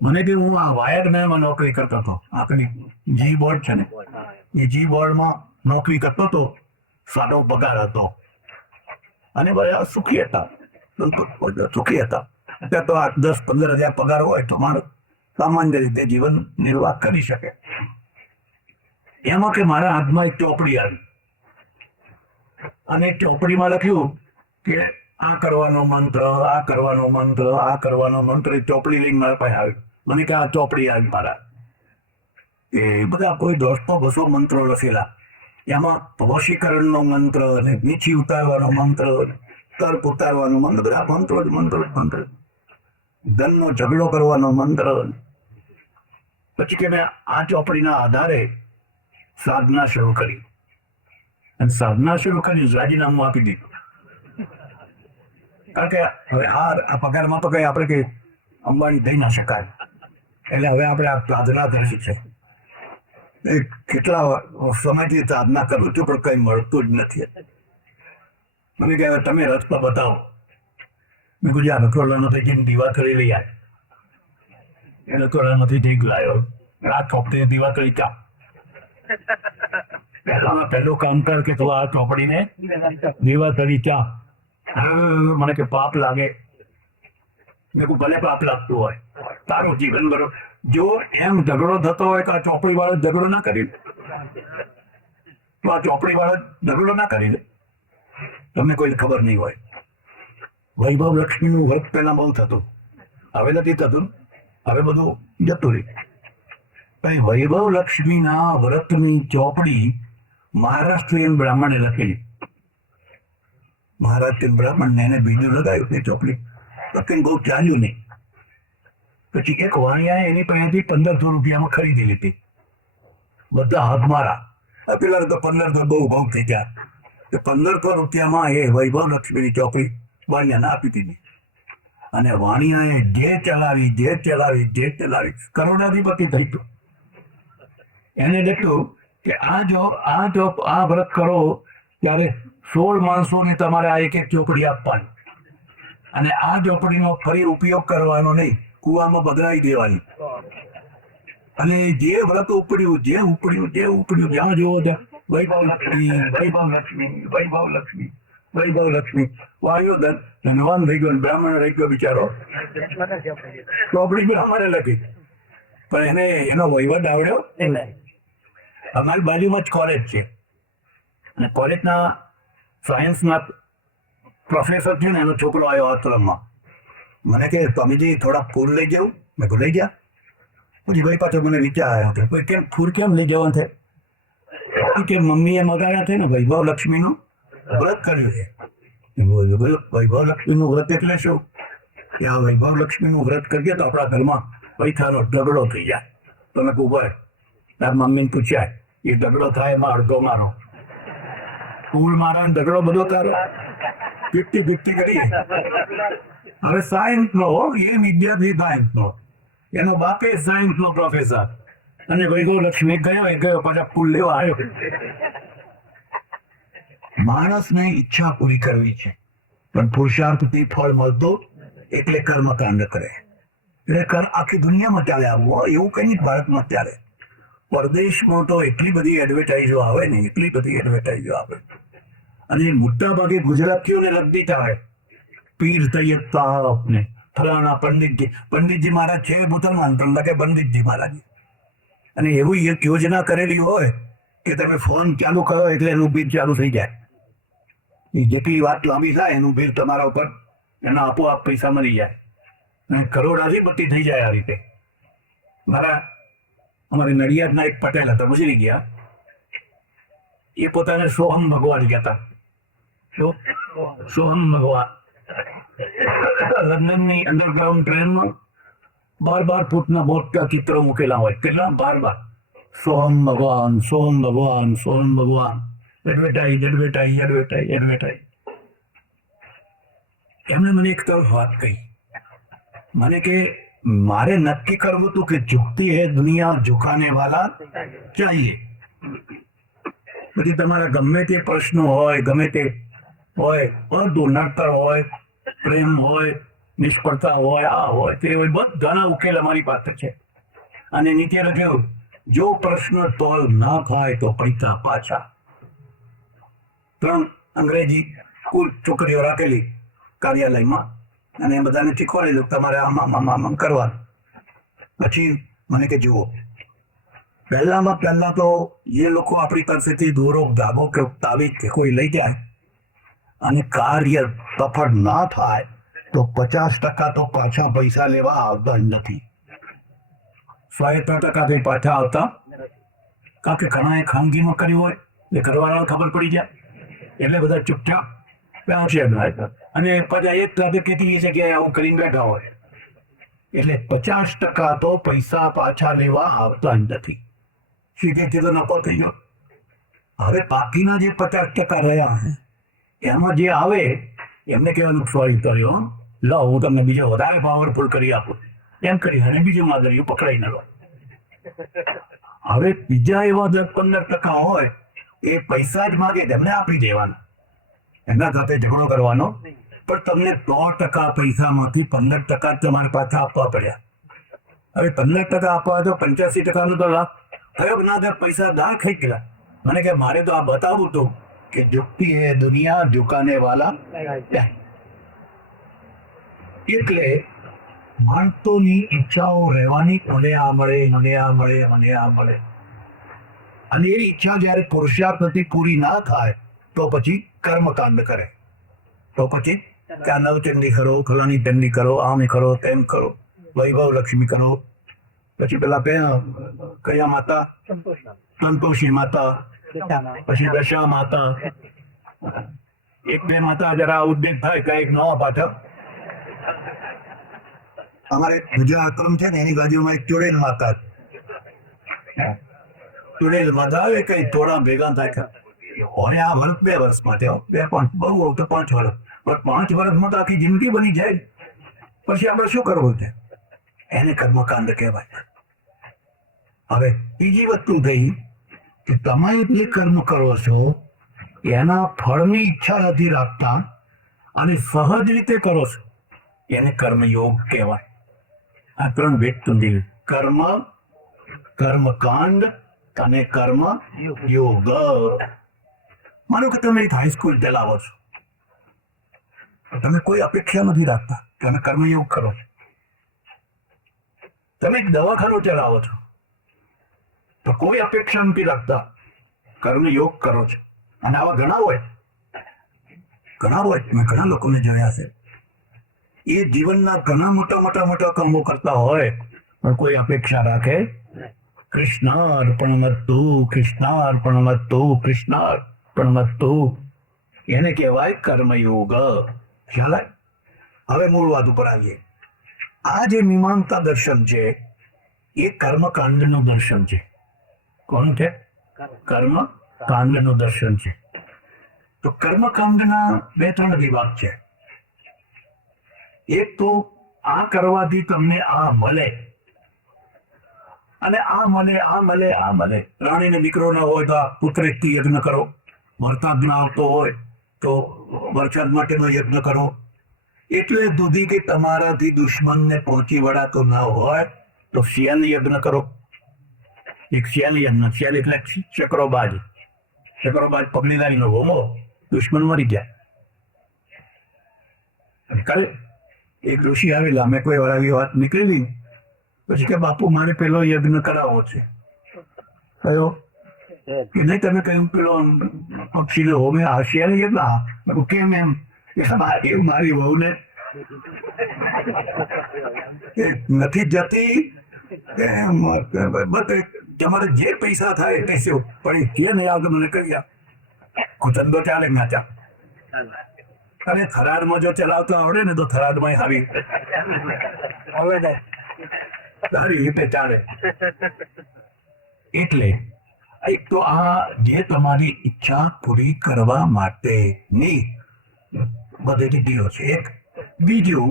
મને કે હું આ વાયરમેનમાં નોકરી કરતો હતો, આપણી જી બોર્ડ છે ને એ જી બોર્ડમાં નોકરી કરતો હતો, સાદો પગાર હતો અને બધા સુખી હતા, સુખી હતા. અત્યારે તો 8-10-15 હજાર પગાર હોય તો મારું સામાન્ય રીતે જીવન નિર્વાહ કરી શકે. એમાં કે મારા હાથમાં એક ચોપડી આવી અને ચોપડીમાં લખ્યું કે આ કરવાનો મંત્ર, આ કરવાનો મંત્ર, આ કરવાનો મંત્ર. એ ચોપડી લઈને મારા પાસે આવ્યું. મને કે આ ચોપડી આવી મારા, એ બધા કોઈ 100-200 મંત્રો લખેલા. એમાં વશીકરણનો મંત્ર અને મીઠી ઉતારવાનો મંત્ર, તર્ક ઉતારવાનો મંત્ર, બધા મંત્રો મંત્ર. ધનનો ઝઘડો કરવાનો મંત્ર. પછી કે મેં આ ચોપડીના આધારે સાધના શરૂ કરી અને સાધના શરૂ કરી રાજીનામું આપી દીધું. કારણ કે હવે આ પગારમાં તો કઈ આપણે કઈ અંબાણી થઈ ના શકાય. એટલે હવે આપણે આ સાધના કરી છે. કેટલા સમયથી સાધના કરું છું પણ કઈ મળતું જ નથી. મને કહે તમે રસ્તો બતાવો. મેં કીધું રખોડામાંથી જઈને દીવા કરી લઈ આવે. એ રખોડામાંથી જઈ લાવ્યો. આ ચોપડી દીવા કરી ચા. પહેલું કામ કર કે તું આ ચોપડીને દીવા કરી ચા. મને કે પાપ લાગે. મેં કહું ભલે પાપ લાગતું હોય, તારું જીવન બરોબર. જો એમ ઝઘડો થતો હોય તો આ ચોપડી વાળો ઝઘડો ના કરી દે. તો આ ચોપડી વાળો ઝઘડો ના કરી દે. તમને કોઈ ખબર નહીં હોય. વૈભવ લક્ષ્મીનું વ્રત પહેલા બહુ થતું, હવે નથી થતું, હવે બધું જતું રહ્યું. વૈભવ લક્ષ્મીના વ્રતની ચોપડી મહારાષ્ટ્રીયન બ્રાહ્મણે લખેલી. મહારાષ્ટ્રીયન બ્રાહ્મણને એને બીજું લગાવ્યું એ ચોપડી લખીને બહુ ચાલ્યું નહીં. પછી એક વાણિયાએ એની પાસેથી 1500 રૂપિયામાં ખરીદી લીધી. બધા હાથ મારા. પેલા તો 1500 બહુ ભાવ થઈ ગયા. 1500 રૂપિયામાં એ વૈભવ લક્ષ્મીની ચોપડી વાણિયાને આપી દીધી. અને વાણિયાએ જે ચલાવી કરોડાધિપતિ થઈ ગયો. એને દેખ્યું કે આ વ્રત કરો ત્યારે 16 માણસોને તમારે આ એક ચોપડી આપવાની અને આ ચોપડીનો ફરી ઉપયોગ કરવાનો નહીં, કુવામાં બદલાઈ દેવાની. અને જે વ્રત ઉપડ્યું જ્યાં જોવો ત્યાં વૈભવ લક્ષ્મી વાળ્યો ધનવાન થઈ ગયો. બ્રાહ્મણ રહી ગયો બિચારો. ચોપડી બ્રાહ્મણે લખી પણ એને એનો વહીવટ આવડ્યો. અમારી બાજુમાં જ કોલેજ છે અને કોલેજના સાયન્સના પ્રોફેસર છે ને એનો છોકરો આવ્યો આશ્રમમાં. મને કે સ્વામીજી થોડા ફૂલ લઈ જાઉં. મેં કહું લઈ જા. પછી ભાઈ પાછો મને વિચાર આવ્યો કે કોઈ કેમ ફૂલ કેમ લઈ જવાનું છે? કે મમ્મીએ મગાવ્યા છે ને વૈભવ લક્ષ્મીનું વ્રત કર્યું છે. વૈભવ લક્ષ્મીનું વ્રત એટલે શું? કે આ વૈભવ લક્ષ્મીનું વ્રત કરીએ તો આપણા ઘરમાં પૈસાનો ઝઘડો થઈ જાય. તમે કહું ભાઈ તાર મમ્મીને પૂછ્યા એ ઝઘડો થાય એમાં અડધો મારો, ફૂલ મારા ઝઘડો બધો તારો. 50-50 કરીએ. હવે સાયન્સ નો એ વિદ્યાર્થી સાયન્સ નો, એનો બાપે સાયન્સ નો પ્રોફેસર, અને ભાઈ લક્ષ્મી ગયો એ ગયો, પાછા ફૂલ લેવા આવ્યો. માણસને ઈચ્છા પૂરી કરવી છે, પણ પુરુષાર્થથી ફળ મળતો એટલે કર્મકાંડ કરે. એટલે આખી દુનિયામાં ચાલે આવું, એવું કઈ નહીં ભારતમાં ચાલે. પરદેશમાં તો એટલી બધી એડવર્ટાઇઝો આવે ને, એટલી બધી એડવર્ટાઇઝો આવે, અને મોટા ભાગે ગુજરાતીઓને લગતી ચાલે. પીર તૈયબ સાહેબ ને ફલાણા પંડિતજી મહારાજ છે મુસલમાન, પણ લાગે પંડિતજી મહારાજ. અને એવું એક યોજના કરેલી હોય કે તમે ફોન ચાલુ કરો એટલે એનું બિલ ચાલુ થઈ જાય. એ જેટલી વાત લાંબી થાય એનું બિલ તમારા ઉપર એના આપોઆપ પૈસા મળી જાય, અને કરોડાધિપતિ થઈ જાય આ રીતે. અમારે નડિયાદના એક પટેલ હતા, ગુજરી ગયા. એ પોતાને સોહમ ભગવાન કહેતા. સોહમ ભગવાન લંડનની અંડરગ્રાઉન્ડ ટ્રેનમાં 12 ફૂટના મોટા ચિત્રો મૂકેલા હોય. કેટલા? 12. સોહમ ભગવાન, સોહમ ભગવાન, સોહમ ભગવાન. એડવર્ટાઇઝ. એમણે મને એક તરફ વાત કહી, મને કે મારે નક્કી કરવું હતું કે ઝુકતી હે દુનિયા, ઝુકાને વાલા ચાહીએ. પછી તમારા ગમે તે પ્રશ્નો હોય, ગમે તે હોય, બધું નડતર હોય, પ્રેમ હોય, નિષ્ફળતા હોય, આ હોય, તે હોય, બધાના ઉકેલ અમારી પાસે છે. અને નીચે લખ્યું, જો પ્રશ્ન તોલ ના થાય તો પૈસા પાછા. 3 અંગ્રેજી સ્કૂલ છોકરીઓ રાખેલી કાર્યાલયમાં, અને બધાને શીખવાડેલું તમારે આમ કરવાનું. પછી મને કે જુઓ, પહેલા તો એ લોકો આપણી પાસેથી દોરો, ધાગો કે તાવીજ કે કોઈ લઈ જાય અને કાર્ય સફળ ના થાય તો 50% તો પાછા પૈસા લેવા આવતા જ નથી. 100% પાછા આવતા, કારણ કે ઘણા ખાનગીમાં કર્યું હોય એ કરવાના ખબર પડી જાય એટલે બધા ચૂપચાપ અને પાછા એક કેટલી જગ્યાએ આવું કરીને બેઠા હોય, એટલે 50% તો પૈસા પાછા લેવા આવતા જ નથી. સીધે તો નફો થઈ ગયો. હવે બાકીના જે 50% રહ્યા એમાં જે આવે એમને કહેવાનું સોરી કર્યો, લો હું તમને બીજો વધારે પાવરફુલ કરી આપું, એમ કરી અને બીજું માદરીઓ પકડાઈ ન લો. હવે બીજા એવા 10-15% હોય એ પૈસા જ માગે, તેમને આપી દેવાના, એમના સાથે ઝઘડો કરવાનો. પણ તમને 100% પૈસામાંથી 15% તમારે પાછા આપવા પડ્યા. હવે 15% આપવા તો 85% તો લાભ થયો ના થયો, પૈસા ના ખાઈ ગયા. મને કે મારે તો આ બતાવવું હતું કે ઝુકતી હે દુનિયા, ઝુકાને વાલા. એટલે માણસોની ઈચ્છાઓ રહેવાની, મને આ મળે, મને આ મળે, મને આ મળે. અને એ ઈચ્છા જયારે પુરુષાર્થથી પૂરી ના થાય તો પછી કર્મકાંડ કરે. તો પછી કે આ નવચંડી કરો, ફલાની ચંડી કરો, આમ કરો, તેમ કરો, વૈભવ લક્ષ્મી કરો. પછી પેલા કયા માતા? સંતોષી માતા, પછી દશા માતા. 1-2 માતા જરા ઉદ્દેશ થાય કઈક નવા પાછળ. અમારે બીજા આક્રમ છે ને એની બાજુમાં એક ચુડેલ માતા. ચુડેલ માતા આવે, કઈ થોડા ભેગા થાય હોય. આ વર્ષ 2 વર્ષ માટે, 2-5 બહુ હોવ તો 5 વર્ષ, પણ 5 વર્ષમાં તો આખી જિંદગી બની જાય. પછી આપણે શું કરવું છે? એને કર્મકાંડ કહેવાય. હવે બીજી વસ્તુ થઈ કે તમે જે કર્મ કરો છો એના ફળની ઈચ્છા નથી રાખતા અને સહજ રીતે કરો છો, એને કર્મયોગ કહેવાય. આ 3 ભેટ સુધી કર્મ, કર્મકાંડ અને કર્મ યોગ. માનો કે તમે એક હાઈસ્કૂલ ચલાવો છો, તમે કોઈ અપેક્ષા નથી રાખતા, તમે કર્મયોગ કરો છો. તમે એક દવાખાનું ચલાવો છો તો કોઈ અપેક્ષા નથી રાખતા, કર્મયોગ કરો છો. અને આવા ઘણા હોય, મેં ઘણા લોકોને જોયા છે. એ જીવનના ઘણા મોટા કામો કરતા હોય પણ કોઈ અપેક્ષા રાખે. કૃષ્ણાર્પણમસ્તુ, કૃષ્ણાર્પણમસ્તુ, કૃષ્ણાર્પણમસ્તુ. એને કહેવાય કર્મયોગ. ખ્યાલ આવે? હવે મૂળ વાત ઉપર આવીએ. આ જે મીમાંસા દર્શન છે એ કર્મકાંડનું દર્શન છે. કોનું છે? કર્મકાંડનું દર્શન છે. તો કર્મકાંડના 2-3 વિભાગ છે. એક તો આ કરવાથી તમને આ મળે, અને આ મળે, આ મળે, આ મળે. રાણીને દીકરો ન હોય તો આ પુત્રેકથી યજ્ઞ કરો. વરસાદ ના આવતો હોય તો વરસાદ માટેનો યજ્ઞ કરો. એટલે સુધી કે તમારાથી દુશ્મનને પહોંચી વળાતો ન હોય તો શિયાળ યજ્ઞ કરો. એક શિયાળ યજ્ઞ, શિયાળ એટલે ચક્રોબાજ. ચક્રોબાજ પગલીલાની હોમો, દુશ્મન મરી ગયા. કાલે એક ઋષિ આવેલા, મેં કોઈ વાર આવી વાત નીકળેલી, પછી કે બાપુ મારે પેલો યજ્ઞ કરાવવો છે. કયો? કે નહીં, તમે કહ્યું પેલો પક્ષીને હોમે હાશિયાને યજ્ઞ. કેમ એમ? એવું મારી વહુને નથી જતી. તમારે જે પૈસા થાય તે શું, પણ કે નહીં આવતો મને કહી આપ. ધંધો ચાલે ના ચાલે. અને થરાદમાં જો ચલાવતા આવડે ને તો થરાદમાં સારી હવે ને સારી રીતે ચાલે. એટલે એક તો આ જે તમારી ઈચ્છા પૂરી કરવા માટેની બધી રીતિઓ છે. એક બીજું,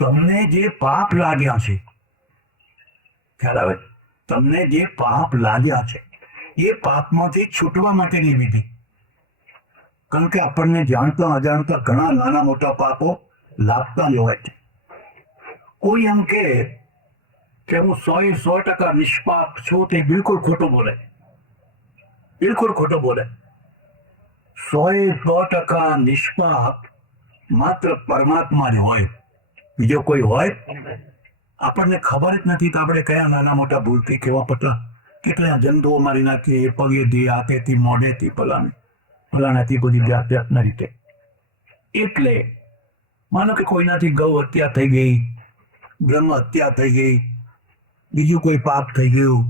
તમને જે પાપ લાગ્યા છે, ખ્યાલ આવે? તમને જે પાપ લાગ્યા છે એ પાપમાંથી છૂટવા માટેની વિધિ. કારણ કે આપણને જાણતા અજાણતા ઘણા નાના મોટા પાપો લાગતા જ હોય છે. કોઈ એમ કે હું 100% નિષ્પાપ છું, તે બિલકુલ ખોટું બોલે. બિલકુલ ખોટું બોલે. 100% નિષ્પાપ માત્ર પરમાત્મા જ હોય, બીજો કોઈ હોય? આપણને ખબર જ નથી તો આપણે કયા નાના મોટા ભૂલથી કેવા પતા કેટલા જંતુઓ મારી નાખીએ, પગેથી, હાથેથી, મોઢેથી, ફલાણાથી બધી જાતના રીતે. એટલે માનો કે કોઈનાથી ગૌ હત્યા થઈ ગઈ, બ્રહ્મ હત્યા થઈ ગઈ, બીજું કોઈ પાપ થઈ ગયું,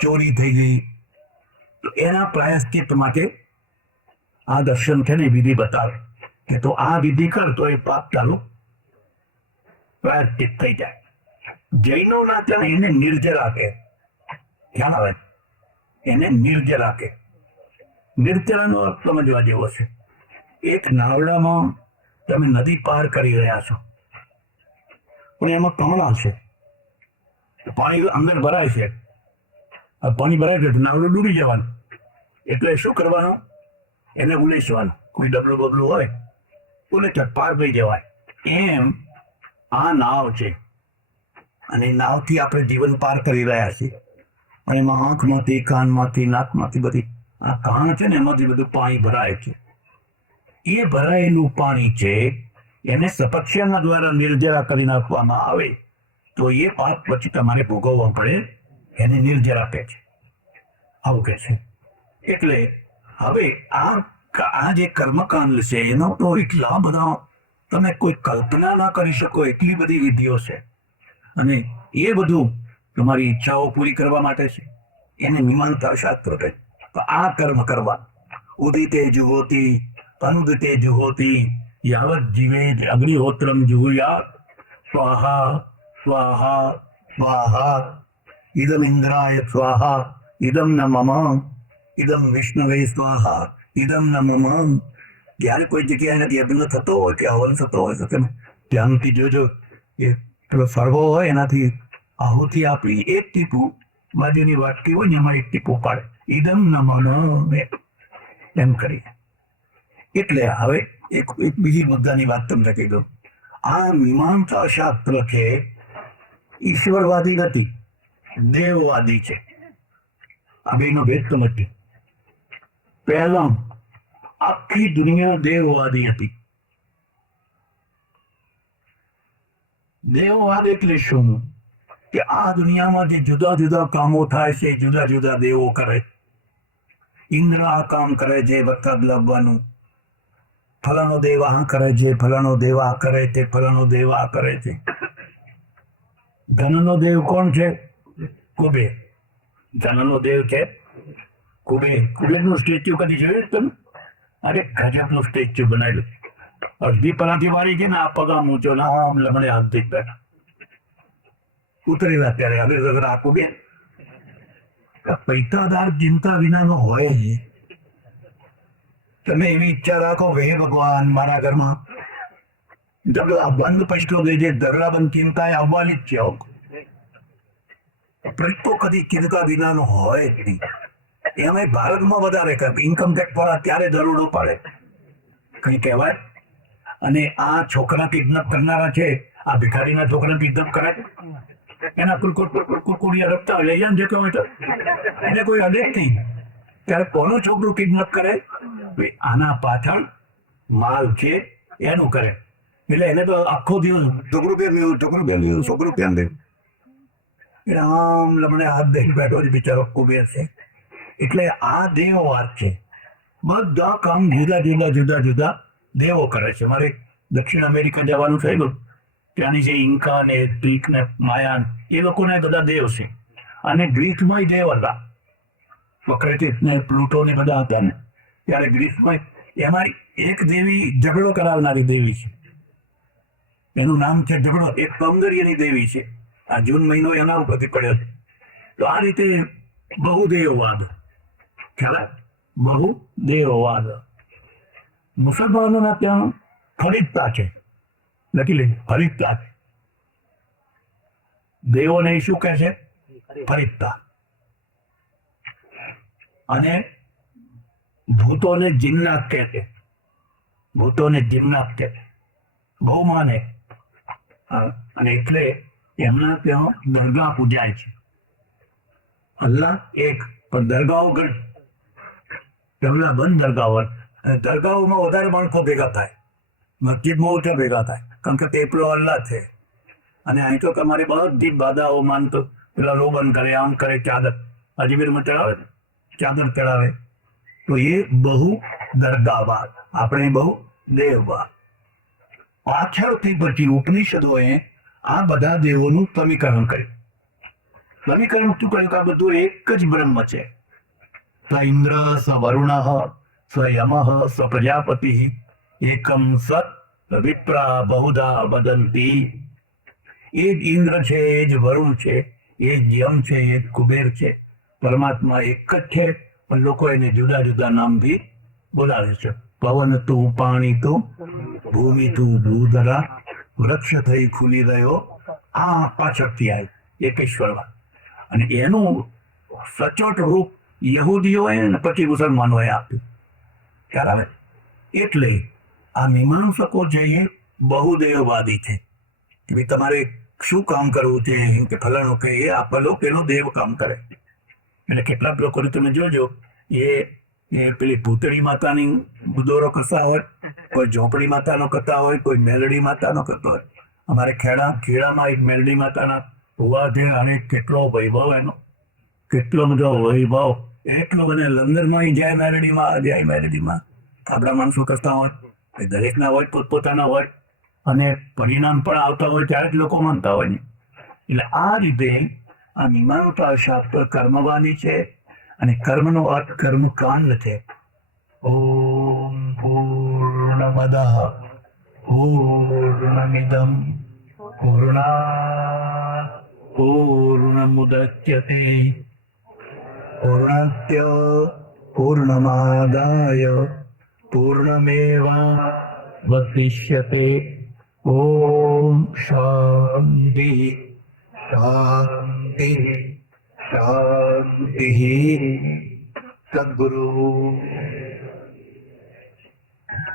ચોરી થઈ ગઈ, તો એના પ્રાયશ્ચિત માટે આ દર્શન છે ને વિધિ બતાવે કે તો આ વિધિ કર તો એ પાપ ચાલુ પ્રાયશ્ચિત થઈ જાય. જૈનો ના ત્યાં એને નિર્જરા કહે. ધ્યાન આવે, એને નિર્જરા કહે. નિર્જરાનો અર્થ સમજવા જેવો છે. એક નાવડામાં તમે નદી પાર કરી રહ્યા છો, પણ એમાં કમળા છે, પાણી અંદર ભરાય છે. પાણી ભરાય છે નાવડું ડૂબી જવાનું. એટલે શું કરવાનું? એને ઉલેસવાનું. કોઈ ડબલું બબલું હોય ઉલેચ પાર થઈ જવાય. એમ આ નાવ છે, અને નાવથી આપણે જીવન પાર કરી રહ્યા છીએ. અને એમાં આંખમાંથી, કાનમાંથી, નાકમાંથી બધી આ કાન છે ને એમાંથી બધું પાણી ભરાય છે. એ ભરાયેલું પાણી છે એને સપક્ષના દ્વારા નિર્જરા કરી નાખવામાં આવે તો એ પાપ પછી તમારે ભોગવવા પડે. એને નિર્જરા કહે છે, આવું કહે છે. એટલે હવે આ જે કર્મકાંડ છે એનો તો એટલા બધા તમે કોઈ કલ્પના ના કરી શકો, એટલી બધી વિધિઓ છે. અને એ બધું તમારી ઈચ્છાઓ પૂરી કરવા માટે છે. એને મીમાંસા શાસ્ત્ર કહે. તો આ કર્મ કરવા ઉદિતે જુહોતી અનુદિતે જુહોતી યાવત જીવે અગ્નિહોત્રમ જુહુયાત સ્વાહા સ્વાહા સ્વાહા ઇદમ ઇન્દ્રાય સ્વાહા ઇદમ ન મમ ઇદમ વિષ્ણવે સ્વાહા ઇદમ ન મમ. જ્યારે કોઈ જગ્યાએ યજ્ઞ થતો હોય કે હવન થતો હોય તો તમે ધ્યાનથી જોજો એ પેલો ફરવો હોય એનાથી આહુતિ આપી એક ટીપું બાજુની વાટકી હોય ને એમાં એક ટીપું પાડે, ઇદમ ન મમ એમ કરી. એટલે હવે એક બીજી મુદ્દાની વાત તમને કહી દઉં. આ મીમાંસા શાસ્ત્ર છે ઈશ્વરવાદી નથી, દેવવાદી છે. આ બેનો ભેદ સમજજો. પહેલા આખી દુનિયા દેવવાદી હતી. દેવવાદ એટલે શું? કે આ દુનિયામાં જે જુદા જુદા કામો થાય છે જુદા જુદા દેવો કરે. ઇન્દ્ર આ કામ કરે છે વરસાદ લાવવાનું, ફલાણો દેવ આ કરે છે, ફલાણો દેવ આ કરે છે, ફલાણો દેવ આ કરે છે. ધનનો દેવ કોણ છે? કુબેર. ધનનો દેવ છે કુબેર. કુબેરનું સ્ટેચ્યુ કદી જોયું તમે? અરે ગજબનું સ્ટેચ્યુ બનાવેલું. અડધી પરાથી વાળી છે ને આ પગા મૂંચો ને આમ લમડે હાથથી જ બેઠા ઉતરેલા. ત્યારે હવે આ કુબેર પૈસાદાર ચિંતા વિનાનો હોય. તમે એવી ઈચ્છા રાખો કે હે ભગવાન મારા ઘરમાં બંધ પૈસો દે જે ધરલાબંધ ચિંતા આવવાની જ છે પ્રશ્નો કદી ચિંતા વિનાનો હોય જ નહીં. એમાં ભારતમાં વધારે ઇન્કમ ટેક્સ વાળા ત્યારે દરોડો પાડે કઈ કહેવાય. અને આ છોકરા કિડનેપ કરનારા છે, આ ભિખારીના છોકરા કિડનેપ કરે એના કુરકુરિયા રખતા લઈ જાય જતો હોય તો એને કોઈ આદેશ નહીં. ત્યારે કોનું છોકરું કિડનેપ કરે? આના પાછળ માલ છે એનું કરે. એટલે એને તો આખો દિવસ છોકરું પ્યાન દે આમ લમણે હાથ દઈ બેઠો જ બિચારો કુબેર છે. એટલે આ દેવવાદ છે. બધા કામ જુદા દેવો કરે છે. મારે દક્ષિણ અમેરિકા જવાનું થયેલું, ત્યાંની જે ઇન્કા ને ગ્રીક ને માયાન એ લોકોના બધા દેવ છે. અને ગ્રીસમાં દેવ હતા, સોક્રેટિસ ને પ્લુટો ને બધા હતા ને. ત્યારે ગ્રીસમાં એમાં એક દેવી ઝઘડો કરાવનારી દેવી છે, એનું નામ છે ઝઘડો. એક સૌંદર્યની દેવી છે. આ જૂન મહિનો એના ઉપરથી પડ્યો છે. તો આ રીતે બહુદેવવાદ ખ્યાલ, બહુદેવવાદ. મુસલમાનોના ત્યાં ફરિશ્તા છે, લખી લે ફરિશ્તા. દેવોને શું કહે છે? ફરિશ્તા. અને ભૂતોને જિન્નાત કહે છે. ભૂતોને જિન્નાત કહે છે, બહુ માને. અને એટલે એમના ત્યાં દરગાહ પૂજાય છે. અલ્લાહ એક, પણ દરગાહો ઘણી, બંધ દરગાહો. દરગાહોમાં વધારે માણસો ભેગા થાય, મસ્જિદમાં ઓછા ભેગા થાય, કારણ કે પેપલો અલ્લાહ છે. અને અહીં તો તમારે બધી બાધાઓ માનતો, પેલા રોબન કરે, આમ કરે, ચાદર અજમેરમાં ચડાવે, ચાદર ચડાવે. તો એ બહુ દરગાહવાદ, આપણે બહુ દેવવાદ. પાછળથી પછી ઉપનિષદોએ આ બધા દેવોનું સમીકરણ કર્યું. સમીકરણ શું કર્યું કે આ બધું એક જ બ્રહ્મ છે. સ ઇન્દ્ર, સ વરુણ, સ યમ, સ પ્રજાપતિ, એકમ સત વિપ્રા બહુધા વદંતી. એ જ ઇન્દ્ર છે, એ જ વરુણ છે, એ જ યમ છે, એ જ કુબેર છે. પરમાત્મા એક જ છે, પણ લોકો એને જુદા નામથી બોલાવે છે. પવન તું, પાણી તું, ભૂમિ તું, ભૂધરા, વૃક્ષ થઈ ખુલી રહ્યો. આ પાછળથી આવ્યું એકેશ્વરવાદ. અને એનું સચોટ રૂપ યહૂદીઓએ અને પછી મુસલમાનોએ આપ્યું. ખ્યાલ આવે? એટલે આ મીમાંસકો છે એ બહુદેવવાદી છે. ભાઈ તમારે શું કામ કરવું છે કે ફલાણું કે એ આપેલો પેલો દેવ કામ કરે. એટલે કેટલાક લોકોને તમે જોજો, એ પેલી ભૂતળી માતાની દોરો કરતા હોય, કોઈ ઝોપડી માતાનો કરતા હોય, કોઈ મેલડી માતાનો કરતો હોય. અમારે ખેડામાં એક મેલડી માતાના હોવા છે, અને કેટલો વૈભવ એનો, કેટલો બધો વૈભવ. એટલો બધે લંદનમાં જાય મેલડીમાં આપણા માણસો કરતા હોય, દરેકના હોય, પોતપોતાના હોય, અને પરિણામ પણ આવતા હોય ત્યારે જ લોકો માનતા હોય ને. એટલે આ રીતે આ મીમાંસા શાસ્ત્ર કર્મવાદી છે, અને કર્મનો અર્થ કર્મકાંડ છે. ઓમ પૂર્ણમદઃ પૂર્ણમિદં પૂર્ણાત પૂર્ણમુદચ્યતે પૂર્ણસ્ય પૂર્ણમાદાય પૂર્ણમેવાવશિષ્યતે. ઓમ શાંતિ શાંતિ શાંતિ. સદગુરુ